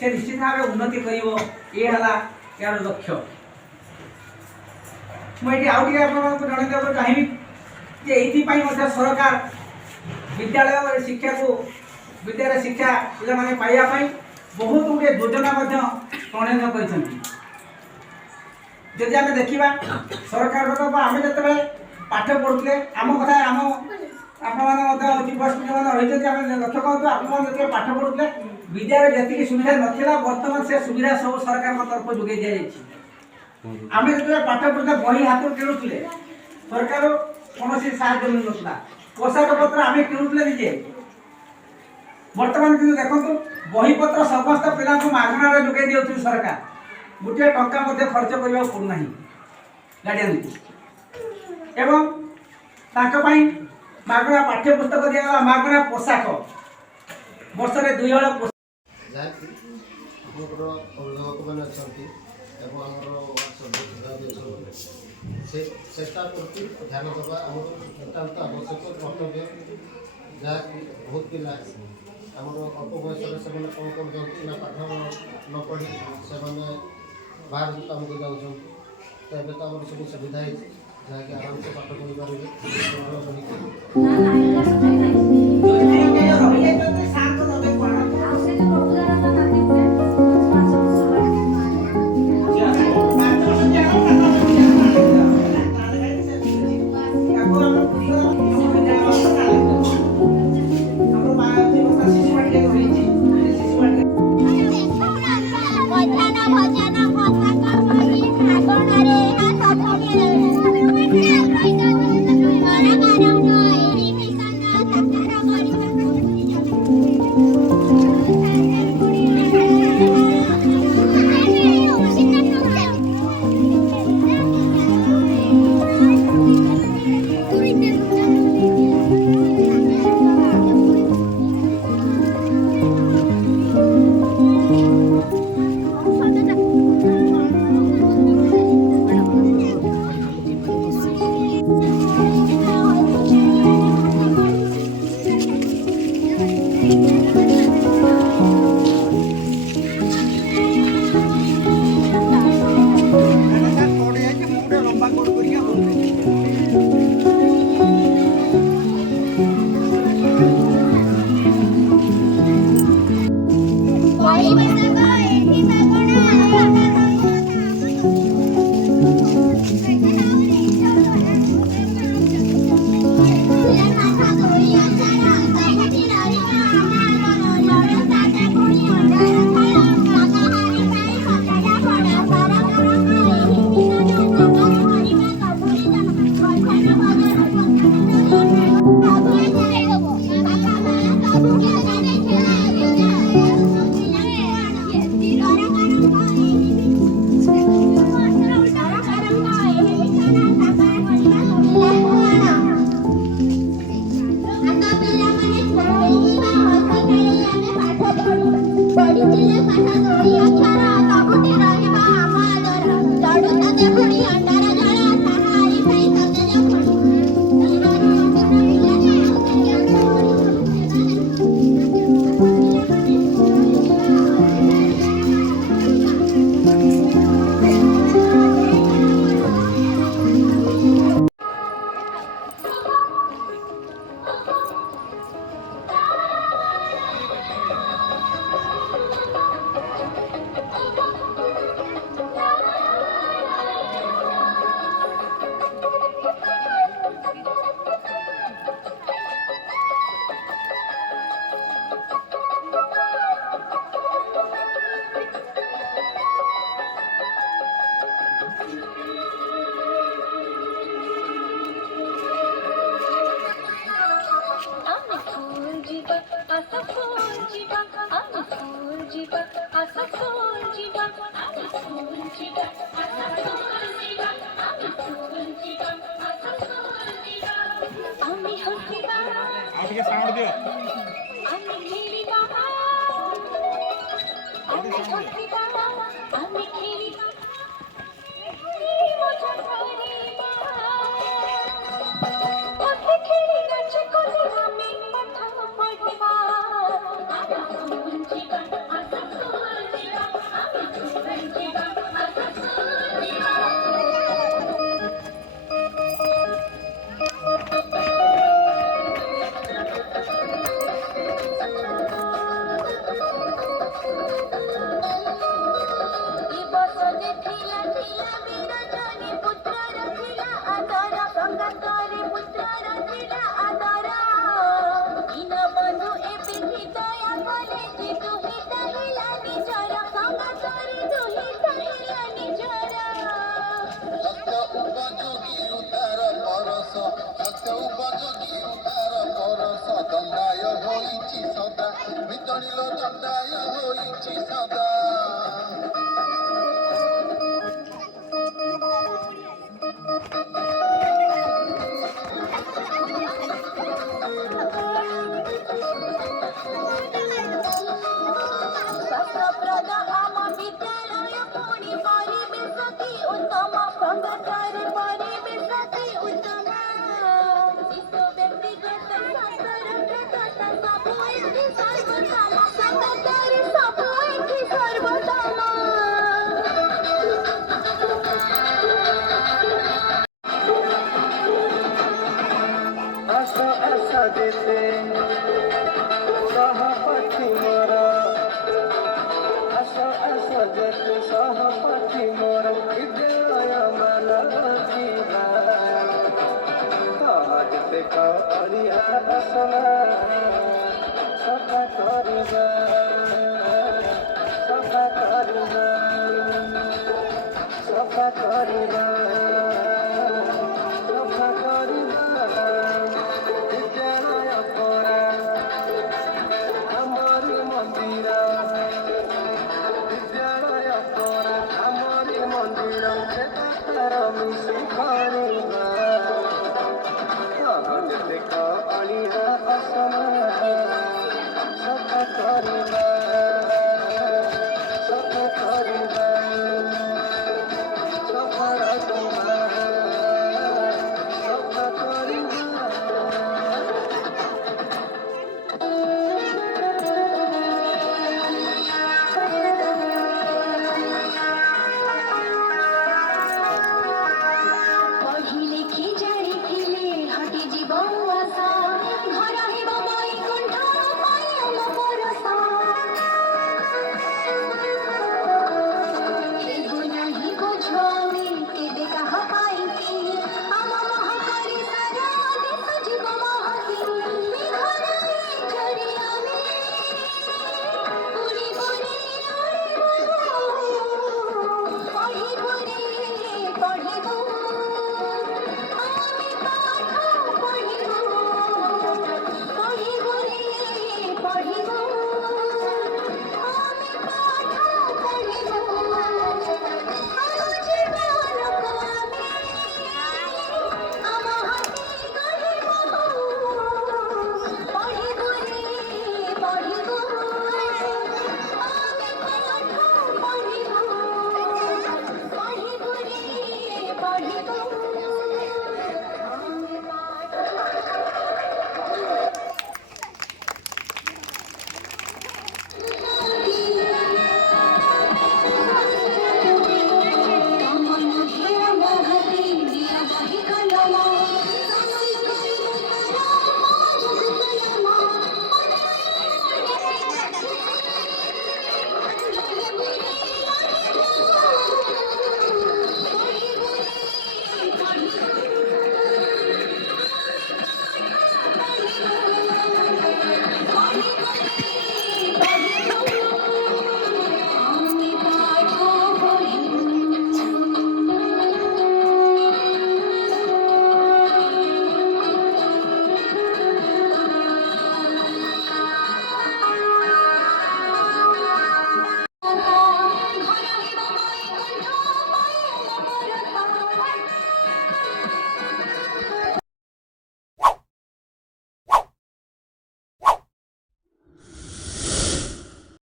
से निश्चित भाव उन्नति कर यार लक्ष्य। मुझे आउ जनइदेक चाहिए कि ये सरकार विद्यालय शिक्षा को विद्यालय शिक्षा पे पाइबापी बहुत गुटे योजना प्रणयन कर आम देखा सरकार आम जो पाठ पढ़ुले आम कथा आम आप रही लक्ष्य करूँ आप पाठ पढ़ुले विद्यालय जी सुविधा नाला बर्तमान से सुविधा सब सरकार तरफ जोगे दि जाए। आम जो पाठ पढ़ुले बही हाथ किणुले सरकार कौन साहय मिलूला पोशाक पत्र आम किणुले निजे बर्तमान कि देखो बहीपत्र समस्त पिला मागणार जोगे दिखाई सरकार गोटे टंका खर्च करने पड़ूना गार्डियन को एवं मागणा पाठ्य पुस्तक दिगला मागणा पोशाक वर्ष में 2 हल अभिभावक मैंने चेष्टा प्रति ध्यान देवा नितांत आवश्यक कर्तव्य जहाँकि बहुत पिला आम अल्प बयस से कौन कर पाठ न पढ़ी से बाहर काम को जाऊँ तो ये तो आम सब सुविधा है जहाँकि आराम से पाठ पढ़ी साउंड दियो ସଦା ମିତଳିଲ ଦଣ୍ଡାୟ ହୋଇଛି ସଦା शास्त्रप्रद आम विद्यालय पुणी परिवेश की उत्तम संगठन परिवेश की उत्तम विश्व व्यक्तिगत शास्त्ररक्षकता सब एठी सर्वोत्तम संगठन सब एठी सर्वोत्तम ଆସ ଆଶା ଦେତେ ସହପତି ମୋର ଆସ ଆସ ଯେତେ ସହପତି ମୋର ବିଦ୍ୟାଳୟ ମାନ ଯିବା ଯେତେ କରିବା ଆସନା ସଫା କରିବା ସଫା କରିବା ସଫା କରିବା